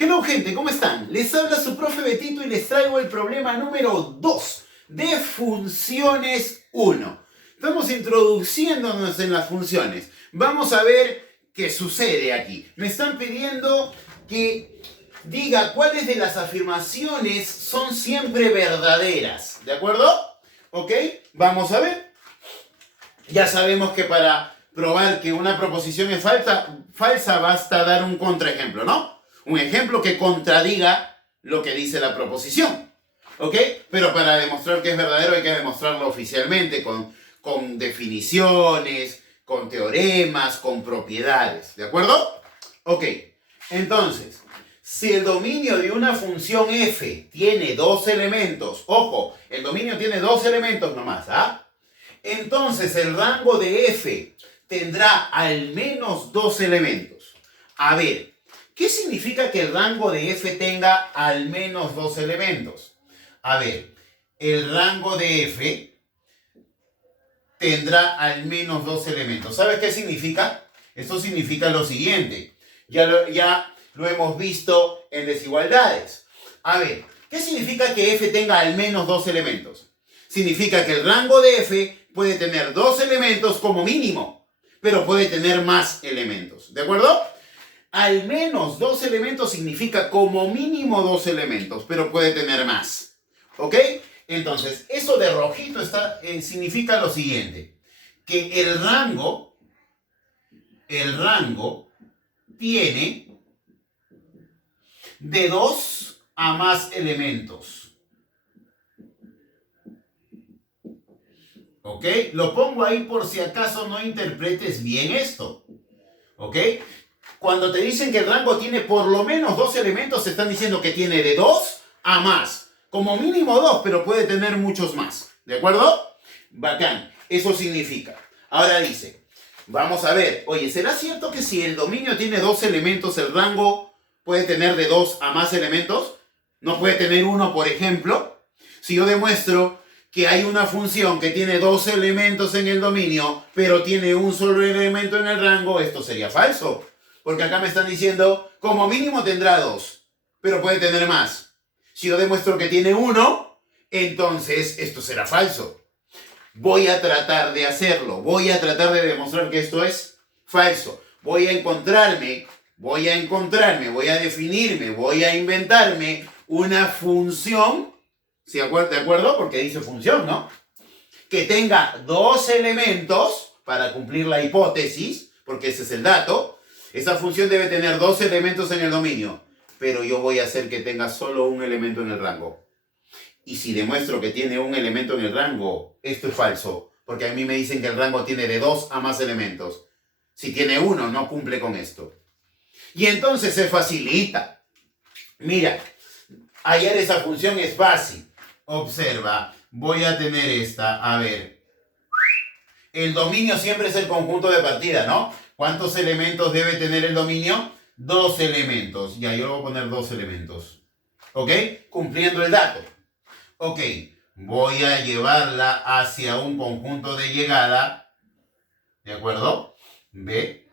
Hello gente, ¿cómo están? Les habla su profe Betito y les traigo el problema número 2 de funciones 1. Estamos introduciéndonos en las funciones. Vamos a ver qué sucede aquí. Me están pidiendo que diga cuáles de las afirmaciones son siempre verdaderas. ¿De acuerdo? ¿Ok? Vamos a ver. Ya sabemos que para probar que una proposición es falsa basta dar un contraejemplo, ¿no? Un ejemplo que contradiga lo que dice la proposición. ¿Ok? Pero para demostrar que es verdadero hay que demostrarlo oficialmente con definiciones, con teoremas, con propiedades. ¿De acuerdo? Ok. Entonces, si el dominio de una función f tiene dos elementos, ojo, el dominio tiene dos elementos nomás, ¿ah? Entonces el rango de f tendrá al menos dos elementos. A ver, ¿qué significa que el rango de f tenga al menos dos elementos? A ver, el rango de f tendrá al menos dos elementos. ¿Sabes qué significa? Esto significa lo siguiente. Ya lo hemos visto en desigualdades. A ver, ¿qué significa que f tenga al menos dos elementos? Significa que el rango de f puede tener dos elementos como mínimo, pero puede tener más elementos. ¿De acuerdo? Al menos dos elementos significa como mínimo dos elementos, pero puede tener más. ¿Ok? Entonces, eso de rojito significa lo siguiente, que el rango tiene de dos a más elementos. ¿Ok? Lo pongo ahí por si acaso no interpretes bien esto. ¿Ok? Cuando te dicen que el rango tiene por lo menos dos elementos, se están diciendo que tiene de dos a más. Como mínimo dos, pero puede tener muchos más. ¿De acuerdo? Bacán. Eso significa. Ahora dice, vamos a ver. Oye, ¿será cierto que si el dominio tiene dos elementos, el rango puede tener de dos a más elementos? ¿No puede tener uno, por ejemplo? Si yo demuestro que hay una función que tiene dos elementos en el dominio, pero tiene un solo elemento en el rango, esto sería falso. Porque acá me están diciendo, como mínimo tendrá dos, pero puede tener más. Si yo demuestro que tiene uno, entonces esto será falso. Voy a tratar de hacerlo, voy a tratar de demostrar que esto es falso. Voy a definirme, voy a inventarme una función. ¿De acuerdo? Porque dice función, ¿no? Que tenga dos elementos para cumplir la hipótesis, porque ese es el dato. Esa función debe tener dos elementos en el dominio, pero yo voy a hacer que tenga solo un elemento en el rango. Y si demuestro que tiene un elemento en el rango, esto es falso, porque a mí me dicen que el rango tiene de dos a más elementos. Si tiene uno, no cumple con esto. Y entonces se facilita. Mira, hallar esa función es fácil. Observa, voy a tener esta, a ver. El dominio siempre es el conjunto de partida, ¿no? ¿Cuántos elementos debe tener el dominio? Dos elementos. Ya, yo le voy a poner dos elementos. ¿Ok? Cumpliendo el dato. Ok, voy a llevarla hacia un conjunto de llegada. ¿De acuerdo? ¿Ve?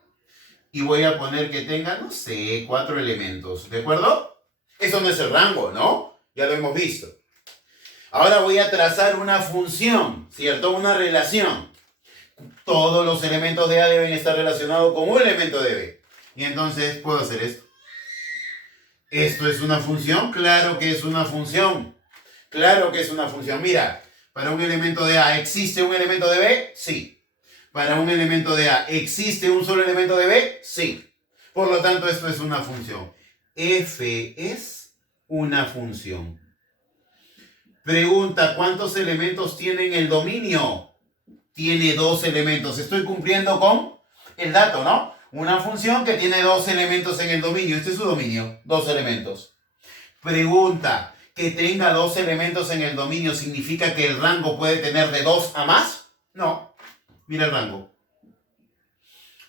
Y voy a poner que tenga, no sé, 4 elementos. ¿De acuerdo? Eso no es el rango, ¿no? Ya lo hemos visto. Ahora voy a trazar una función, ¿cierto? Una relación. Todos los elementos de A deben estar relacionados con un elemento de B. Y entonces puedo hacer esto. ¿Esto es una función? Claro que es una función. Claro que es una función. Mira, para un elemento de A, ¿existe un elemento de B? Sí. Para un elemento de A, ¿existe un solo elemento de B? Sí. Por lo tanto, esto es una función. F es una función. Pregunta, ¿cuántos elementos tiene el dominio? Tiene dos elementos. Estoy cumpliendo con el dato, ¿no? Una función que tiene dos elementos en el dominio. Este es su dominio. Dos elementos. Pregunta, ¿que tenga dos elementos en el dominio significa que el rango puede tener de dos a más? No. Mira el rango.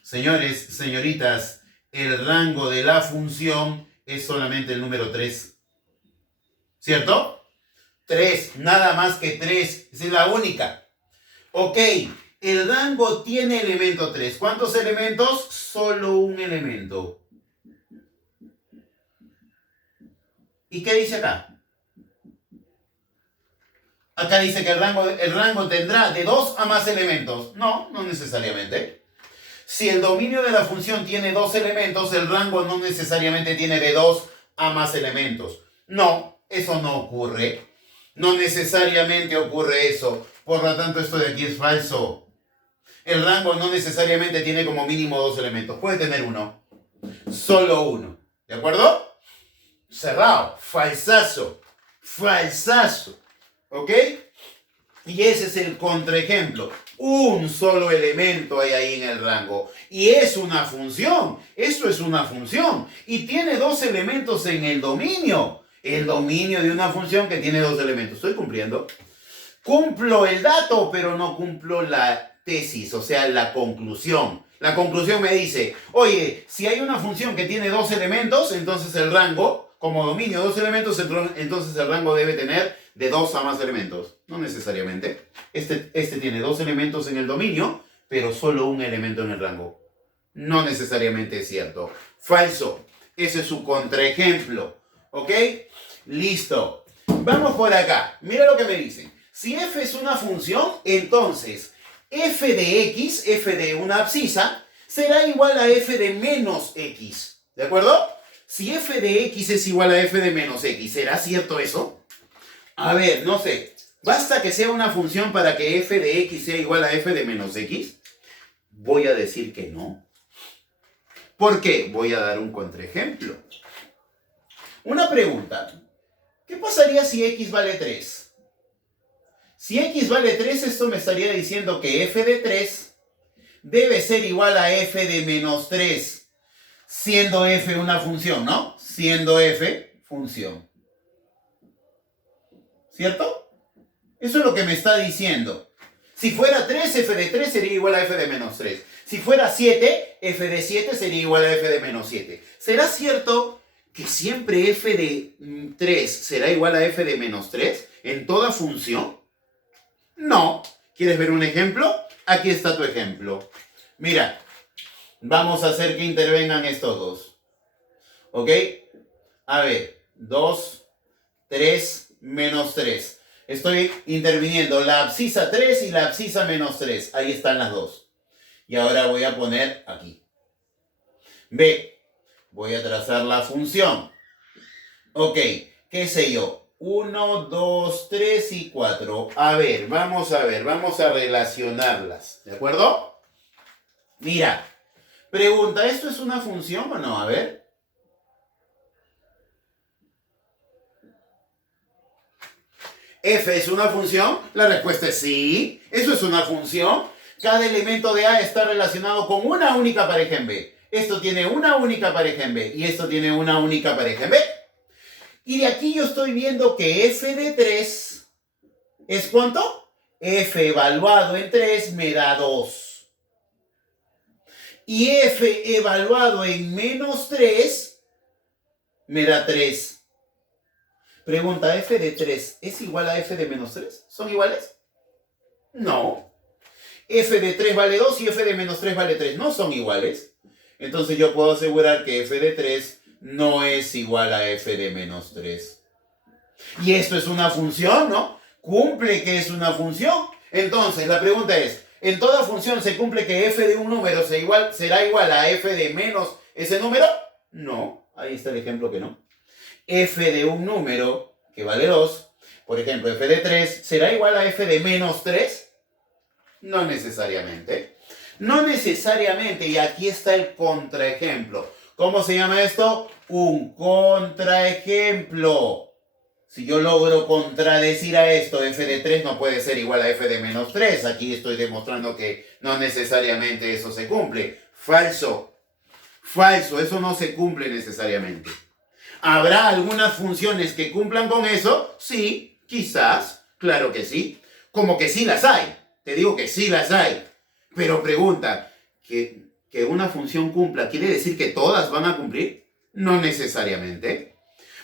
Señores, señoritas, el rango de la función es solamente el número 3. ¿Cierto? 3, nada más que 3. Esa es la única. Ok, el rango tiene elemento 3. ¿Cuántos elementos? Solo un elemento. ¿Y qué dice acá? Acá dice que el rango tendrá de 2 a más elementos. No, no necesariamente. Si el dominio de la función tiene 2 elementos, el rango no necesariamente tiene de 2 a más elementos. No, eso no ocurre. No necesariamente ocurre eso. Por lo tanto, esto de aquí es falso. El rango no necesariamente tiene como mínimo 2 elementos. Puede tener uno. Solo uno. ¿De acuerdo? Cerrado. Falsazo. Falsazo. ¿Ok? Y ese es el contraejemplo. Un solo elemento hay ahí en el rango. Y es una función. Esto es una función. Y tiene 2 elementos en el dominio. El dominio de una función que tiene 2 elementos. ¿Estoy cumpliendo? Cumplo el dato, pero no cumplo la tesis, o sea, la conclusión. La conclusión me dice, oye, si hay una función que tiene 2 elementos, entonces el rango, como dominio de 2 elementos, entonces el rango debe tener de 2 a más elementos. No necesariamente. Este tiene 2 elementos en el dominio, pero solo un elemento en el rango. No necesariamente es cierto. Falso. Ese es su contraejemplo. ¿Ok? Listo. Vamos por acá. Mira lo que me dicen. Si f es una función, entonces f de x, f de una abscisa, será igual a f de menos x. ¿De acuerdo? Si f de x es igual a f de menos x, ¿será cierto eso? A ver, no sé. ¿Basta que sea una función para que f de x sea igual a f de menos x? Voy a decir que no. ¿Por qué? Voy a dar un contraejemplo. Una pregunta. ¿Qué pasaría si x vale 3? Si x vale 3, esto me estaría diciendo que f de 3 debe ser igual a f de menos 3, siendo f una función, ¿no? Siendo f función. ¿Cierto? Eso es lo que me está diciendo. Si fuera 3, f de 3 sería igual a f de menos 3. Si fuera 7, f de 7 sería igual a f de menos 7. ¿Será cierto que siempre f de 3 será igual a f de menos 3 en toda función? No. ¿Quieres ver un ejemplo? Aquí está tu ejemplo. Mira, vamos a hacer que intervengan estos dos. ¿Ok? A ver, 2, 3, menos 3. Estoy interviniendo la abscisa 3 y la abscisa menos 3. Ahí están las dos. Y ahora voy a poner aquí. B. Voy a trazar la función. Ok, qué sé yo. 1, 2, 3 y 4. A ver, vamos a relacionarlas. ¿De acuerdo? Mira, pregunta, ¿esto es una función o no? A ver. ¿F es una función? La respuesta es sí. ¿Eso es una función? Cada elemento de A está relacionado con una única pareja en B. Esto tiene una única pareja en B y esto tiene una única pareja en B. Y de aquí yo estoy viendo que f de 3 es ¿cuánto? F evaluado en 3 me da 2. Y f evaluado en menos 3 me da 3. Pregunta, ¿f de 3 es igual a f de menos 3? ¿Son iguales? No. F de 3 vale 2 y f de menos 3 vale 3. No son iguales. Entonces yo puedo asegurar que f de 3 no es igual a f de menos 3. Y esto es una función, ¿no? Cumple que es una función. Entonces, la pregunta es, ¿en toda función se cumple que f de un número será igual a f de menos ese número? No. Ahí está el ejemplo que no. F de un número que vale 2, por ejemplo, f de 3, ¿será igual a f de menos 3? No necesariamente. No necesariamente. Y aquí está el contraejemplo. ¿Cómo se llama esto? Un contraejemplo. Si yo logro contradecir a esto, f de 3 no puede ser igual a f de menos 3. Aquí estoy demostrando que no necesariamente eso se cumple. Falso. Falso. Eso no se cumple necesariamente. ¿Habrá algunas funciones que cumplan con eso? Sí, quizás. Claro que sí. Como que sí las hay. Te digo que sí las hay. Pero pregunta, ¿que una función cumpla quiere decir que todas van a cumplir? No necesariamente.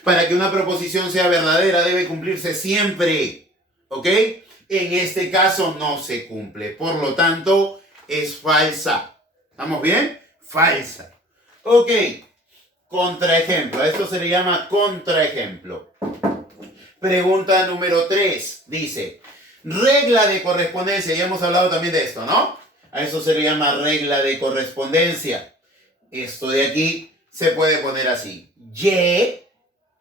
Para que una proposición sea verdadera debe cumplirse siempre. ¿Ok? En este caso no se cumple. Por lo tanto, es falsa. ¿Estamos bien? Falsa. Ok. Contraejemplo. Esto se le llama contraejemplo. Pregunta número 3. Dice, regla de correspondencia. Ya hemos hablado también de esto, ¿no? A eso se le llama regla de correspondencia. Esto de aquí se puede poner así. Y,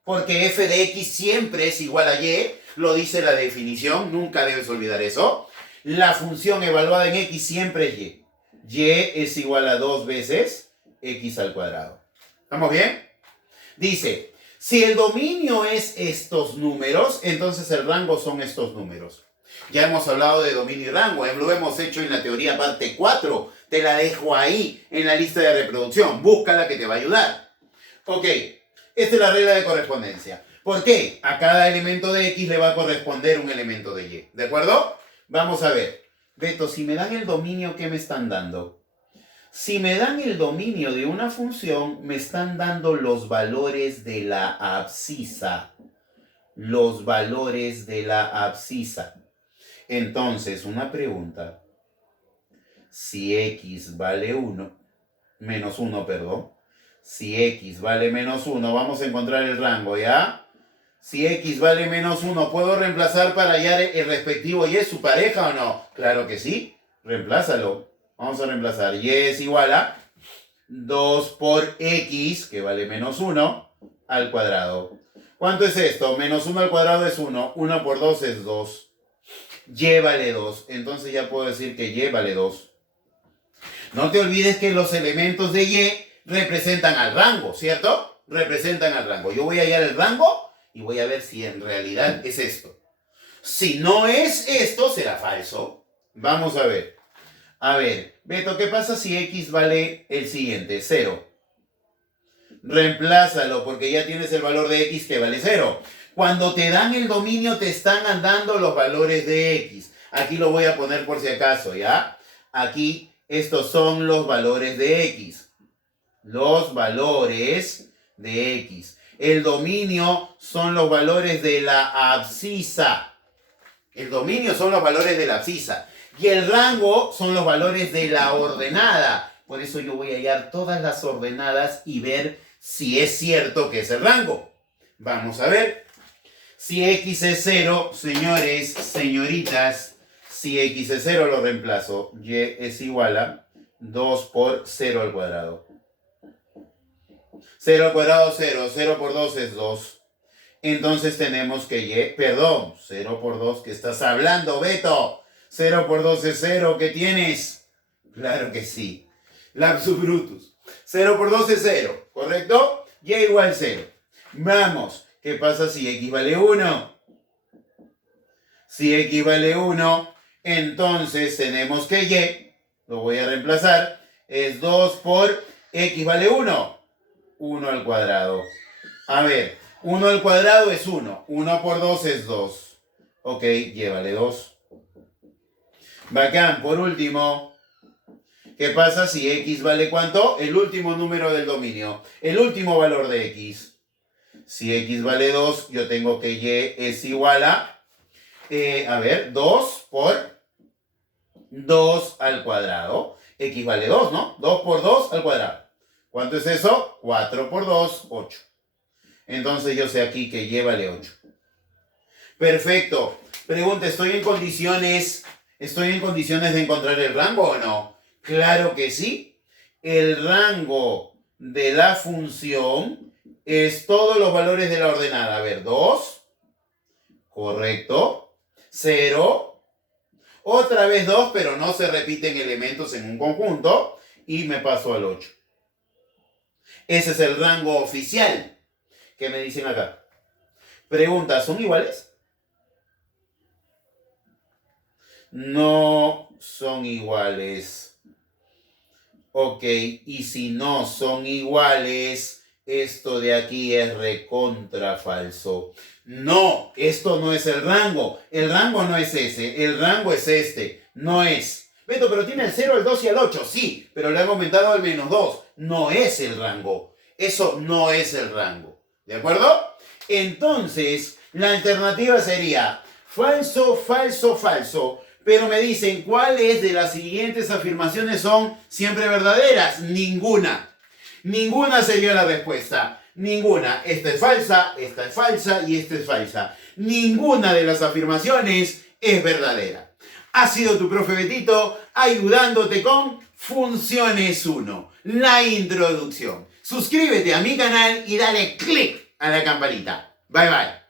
porque f de x siempre es igual a y, lo dice la definición, nunca debes olvidar eso. La función evaluada en x siempre es y. Y es igual a 2 veces x al cuadrado. ¿Estamos bien? Dice, si el dominio es estos números, entonces el rango son estos números. Ya hemos hablado de dominio y rango, lo hemos hecho en la teoría parte 4. Te la dejo ahí en la lista de reproducción. Búscala que te va a ayudar. Ok, esta es la regla de correspondencia. ¿Por qué? A cada elemento de x le va a corresponder un elemento de y. ¿De acuerdo? Vamos a ver. Beto, si me dan el dominio, ¿qué me están dando? Si me dan el dominio de una función, me están dando los valores de la abscisa. Los valores de la abscisa. Entonces, una pregunta. Si x vale 1, menos 1, perdón. Si x vale menos 1, vamos a encontrar el rango, ¿ya? Si x vale menos 1, ¿puedo reemplazar para hallar el respectivo y es su pareja o no? Claro que sí, reemplázalo. Vamos a reemplazar. Y es igual a 2 por x, que vale menos 1, al cuadrado. ¿Cuánto es esto? Menos 1 al cuadrado es 1. 1 por 2 es 2. Y vale 2. Entonces ya puedo decir que y vale 2. No te olvides que los elementos de y representan al rango, ¿cierto? Representan al rango. Yo voy a hallar el rango y voy a ver si en realidad es esto. Si no es esto, será falso. Vamos a ver. A ver, Beto, ¿qué pasa si x vale el siguiente? 0. Reemplázalo porque ya tienes el valor de x que vale 0. Cuando te dan el dominio te están dando los valores de x. Aquí lo voy a poner por si acaso, ¿ya? Aquí estos son los valores de x. Los valores de x. El dominio son los valores de la abscisa. El dominio son los valores de la abscisa. Y el rango son los valores de la ordenada. Por eso yo voy a hallar todas las ordenadas y ver si es cierto que es el rango. Vamos a ver. Si x es 0, señores, señoritas, si x es 0 lo reemplazo. Y es igual a 2 por 0 al cuadrado. 0 al cuadrado, 0. 0 por 2 es 2. Entonces tenemos que y, perdón, 0 por 2, ¿qué estás hablando, Beto? 0 por 2 es 0, ¿qué tienes? Claro que sí. Lapsus brutus. 0 por 2 es 0, ¿correcto? Y igual 0. Vamos, ¿qué pasa si x vale 1? Si x vale 1, entonces tenemos que y, lo voy a reemplazar, es 2 por x vale 1. 1 al cuadrado. A ver, 1 al cuadrado es 1. 1 por 2 es 2. Ok, y vale 2. Bacán, por último, ¿qué pasa si x vale cuánto? El último número del dominio, el último valor de x. Si x vale 2, yo tengo que y es igual a, 2 por 2 al cuadrado. X vale 2, ¿no? 2 por 2 al cuadrado. ¿Cuánto es eso? 4 por 2, 8. Entonces yo sé aquí que y vale 8. Perfecto. Pregunta, ¿estoy en condiciones de encontrar el rango o no? Claro que sí. El rango de la función es todos los valores de la ordenada. A ver, 2. Correcto. 0. Otra vez 2, pero no se repiten elementos en un conjunto. Y me paso al 8. Ese es el rango oficial. ¿Qué me dicen acá? Pregunta, ¿son iguales? No son iguales. Ok, y si no son iguales, esto de aquí es recontra falso. No, esto no es el rango. El rango no es ese. El rango es este. No es. Beto, pero tiene el 0, el 2 y el 8. Sí, pero le han aumentado al menos 2. No es el rango. Eso no es el rango. ¿De acuerdo? Entonces, la alternativa sería falso, falso, falso. Pero me dicen, ¿cuáles de las siguientes afirmaciones son siempre verdaderas? Ninguna. Ninguna sería la respuesta. Ninguna. Esta es falsa y esta es falsa. Ninguna de las afirmaciones es verdadera. Ha sido tu profe Betito ayudándote con Funciones 1, la introducción. Suscríbete a mi canal y dale click a la campanita. Bye bye.